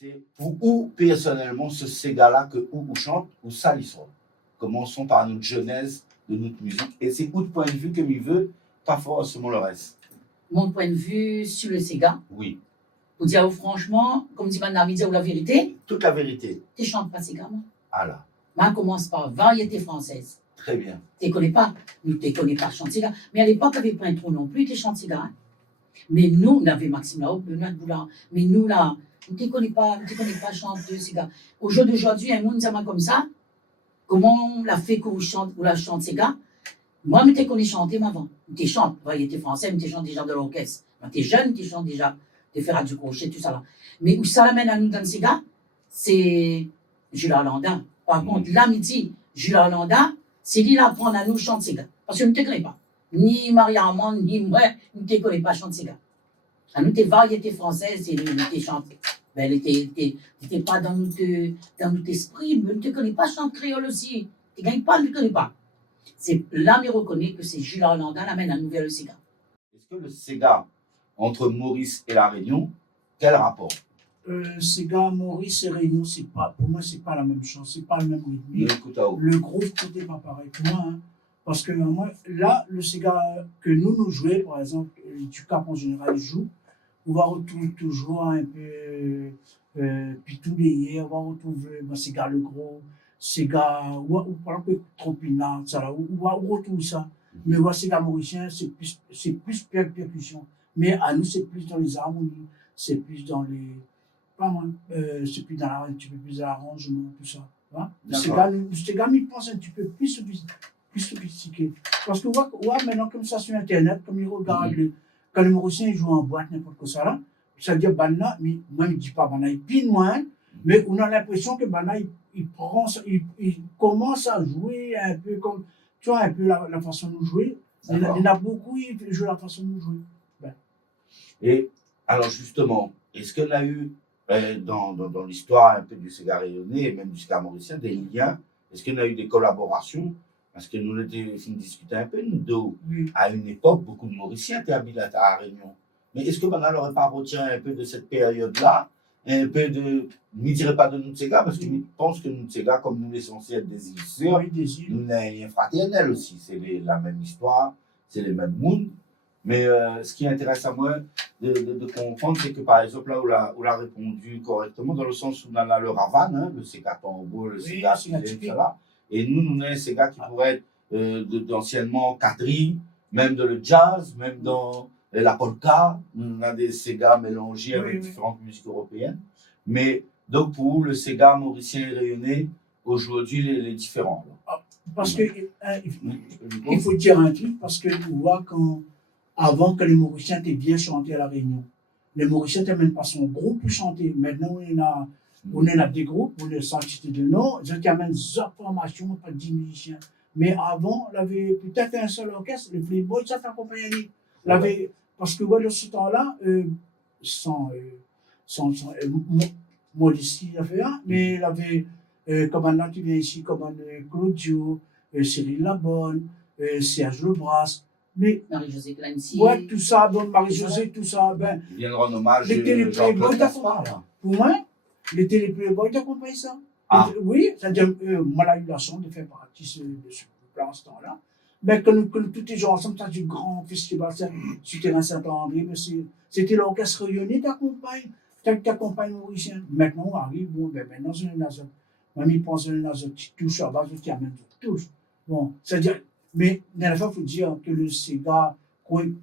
C'est pour où, personnellement, ce Sega-là que où chante, ou ça l'histoire. Commençons par notre genèse de notre musique. Et c'est où de point de vue que m'y veut, pas forcément le reste. Mon point de vue sur le Sega, Oui, pour dire franchement, comme dit madame, dire la vérité, toute la vérité. tu chantes pas Sega, moi. Ah là, Moi, commence par variété française. très bien. Tu ne connais pas, nous ne connais pas chanter Sega. Mais à l'époque, il n'y avait pas un trou non plus, tu chantes Sega. Hein. Mais nous, on avait Maxime Lahaut, le notre boulard. Mais nous, là, nous ne connais pas chanter Sega. Au jour d'aujourd'hui, un monde comme ça, comment on l'a fait que vous la chante Sega? Moi, je te connais chanter avant. Tu chantes, variété française, mais tu chantes déjà de l'orchestre. Quand tu es jeune, tu chantes déjà, tu fais du crochet, tout ça là. Mais où ça l'amène à nous dans le Sega, c'est Jules Arlanda. Par contre, là, midi, Jules Arlanda, c'est lui qui apprend à nous chanter Sega. Parce que nous ne te connais pas. Ni Marie-Armande, ni moi, nous ne te connais pas chanter Sega. À nous, tes variétés françaises, et nous te chanter. Ben, tu n'étais pas dans notre esprit, mais nous ne te connais pas chanter créole aussi. Tu ne gagnes pas, nous ne te connais pas. C'est là, mais reconnaît que c'est Jules Arlanda l'amène à nous vers le Sega. Est-ce que le Sega, entre Maurice et La Réunion, quel rapport? Sega, Maurice et Réunion, pour moi, c'est pas la même chose, c'est pas le même rythme. Le groupe côté pas pareil pour moi, hein, parce que moi, là, le Sega que nous jouons, par exemple, du Cap en général joue, on va retrouver toujours un peu Pitou Léyer, on va retrouver Sega le Gros, Sega, ou par exemple Tropina, ça là, on retrouve ça. Mais Sega mauricien, c'est plus percussion. Mais à nous, c'est plus dans les harmonies, c'est plus dans les. Pas moi, c'est plus dans un petit peu plus l'arrangement, tout ça. Hein? Le gars, il pense un petit peu plus sophistiqué. Parce que maintenant, comme ça sur Internet, comme il regarde, quand les Mauriciens jouent en boîte, n'importe quoi, ça là, ça veut dire Bana, mais moi, il ne dit pas Bana, il pine moins, mais on a l'impression que Bana, il commence à jouer un peu comme, tu vois, un peu la façon de jouer. Il y en a beaucoup, ils jouent la façon de jouer. Ben. Et alors, justement, est-ce qu'on a eu dans l'histoire un peu du Sega rayonné et même du Sega mauricien des liens? Est-ce qu'il y a eu des collaborations? Parce que nous étions discuter un peu, nous deux, à une époque, beaucoup de Mauriciens étaient habités à La Réunion. Mais est-ce que Bana n'aurait pas retiré un peu de cette période-là, un peu de, je ne dirais pas de Nutsega, parce que je pense que Nutsega, comme nous l'essentiel des îles sœurs, nous avons un lien fraternel aussi. C'est la même histoire, c'est les mêmes mondes. Mais ce qui intéresse à moi de comprendre, c'est que par exemple, là où l'a répondu correctement, dans le sens où on a le Ravan, hein, le Sega Tambour, le Sega Pilé, tout ça là. Et nous avons un Sega qui pourrait être d'anciennement quadrille, même dans le jazz, même dans la polka. On a des Sega mélangés avec différentes musiques européennes. Mais donc pour vous, le Sega mauricien et rayonné, aujourd'hui, les différents. Parce que il faut dire un truc, parce que tu vois avant que les Mauriciens étaient bien chantés à La Réunion. Les Mauriciens n'étaient même pas son groupe pour chanter. Maintenant, on a des groupes, on les citer de nom, ils amènent des formations, pas 10 musiciens. Mais avant, on avait peut-être un seul orchestre, le Playboy, ça t'accompagnait. Parce que dans ce temps-là, sans modestie, mais il avait, comme un qui vient ici, comme un Claudio, Cyril Labonne, Serge Lebras. Mais Marie-Josée Clancy. Ouais, tout ça, donc Marie-Josée, tout ça. Ben, il vient de rendre hommage les téléplayboys t'accompagnent. Pour moi, les téléplayboys t'accompagnent ça. Oui, c'est-à-dire, moi, j'ai eu la chance de faire partie de ce plan ce temps-là. Mais que tous les gens ensemble, ça, du grand festival sur terrain Saint-André, c'était l'orchestre rayonné t'accompagne Mauricien. Maintenant, on arrive, bon, ben, maintenant, c'est une azote. Même ils pensent une azote, touche à base, qui amène touche. Bon, c'est-à-dire, mais dernière fois, il faut dire que le Sega,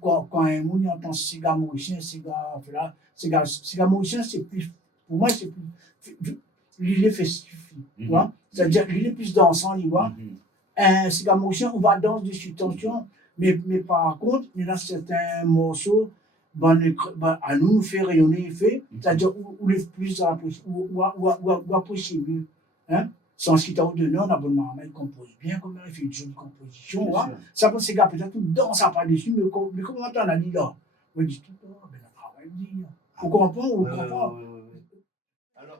quand un monde entend Sega mauricien, Sega mauricien, c'est plus, pour moi, c'est plus, l'île est festif, tu vois. C'est-à-dire, l'île est plus dansant, tu vois. Un Sega mauricien, on va danser dessus, attention, mais par contre, il y a certains morceaux, à nous fait rayonner, c'est-à-dire, où les plus dans la où apprécier mieux, hein. Sans ce qui t'a donné, on a bonnement, il compose bien, comme il fait une jolie composition. Ça peut se gars peut-être tout dans sa part dessus, mais comment on a dit là? On dit tout, ben on travaille bien. Vous comprenez? Alors,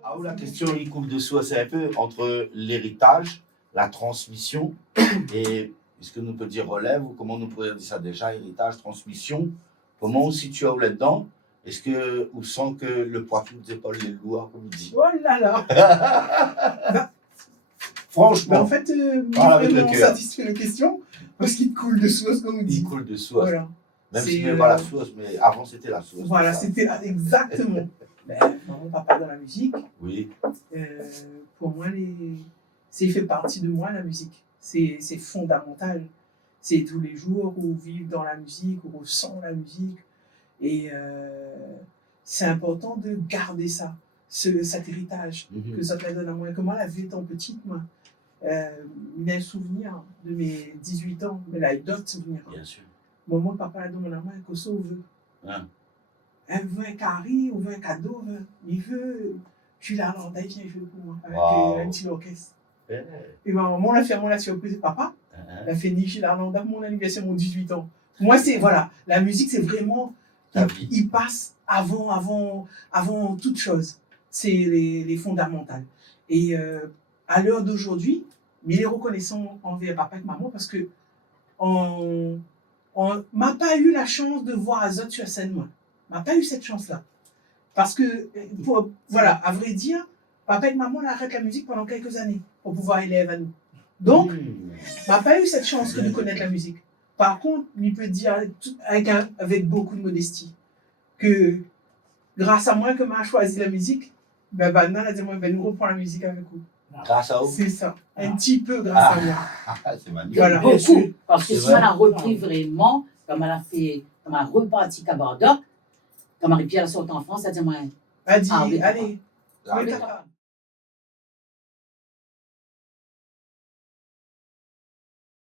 à où la question, il coupe dessous, c'est un peu entre l'héritage, la transmission, et est-ce que nous peut dire relève, ou comment nous pourrions dire ça déjà, héritage, transmission, comment on situe là-dedans, Est-ce que, ou sans que le poids sur les épaules les lourds, comme il dit? Oh là là. Franchement, En fait, parle avec le vraiment cœur. satisfait la question parce qu'il te coule de sauce, comme on il dit. coule de sauce. Voilà. Même C'est, si n'est pas la sauce, mais avant c'était la sauce. Voilà, c'est ça. c'était exactement. Ben, mon papa dans la musique, Oui, pour moi, c'est fait partie de moi, la musique. C'est fondamental. C'est tous les jours où vivre dans la musique, où on ressent la musique. Et c'est important de garder ça, cet héritage, Mhm. que ça te la donne à moi. Comment la vie étant petite, moi, il y a un souvenir de mes 18 ans, mais là, il y a d'autres souvenirs. bien sûr. Moi, papa, dans mon amour, il veut. Hein. Elle veut un carré, ou veut un cadeau, il veut. Je suis là, alors, d'ailleurs, il veut pour moi, avec Wow. un petit orchestre. Eh, Et ma maman, on a fait la surprise de papa. hein. Elle a fait nicher l'Irlande pour mon anniversaire, mon 18 ans. Pour moi, c'est, voilà, la musique, c'est vraiment. Ta vie. Il passe avant toute chose. C'est les fondamentales. Et à l'heure d'aujourd'hui, mais il est reconnaissant envers papa et maman parce que on m'a pas eu la chance de voir Azot sur scène, moi. M'a pas eu cette chance-là. Parce que, voilà, à vrai dire, papa et maman arrêtent la musique pendant quelques années pour pouvoir élève à nous. Donc, m'a pas eu cette chance que de connaître la musique. Par contre, il peut dire avec beaucoup de modestie que grâce à moi que m'a choisi la musique, ben maintenant, elle a dit, moi, ben, nous reprend la musique avec vous. Grâce à vous. C'est ça. Un petit peu grâce à moi. C'est magnifique. Voilà. Beaucoup. Parce que C'est si vrai. elle a repris vraiment, comme elle a fait, comme elle a reparti Cabardoc, comme Marie-Pierre sort en France, elle dit, moi, Elle dit, Ah oui, allez, Ah, mais oui. papa,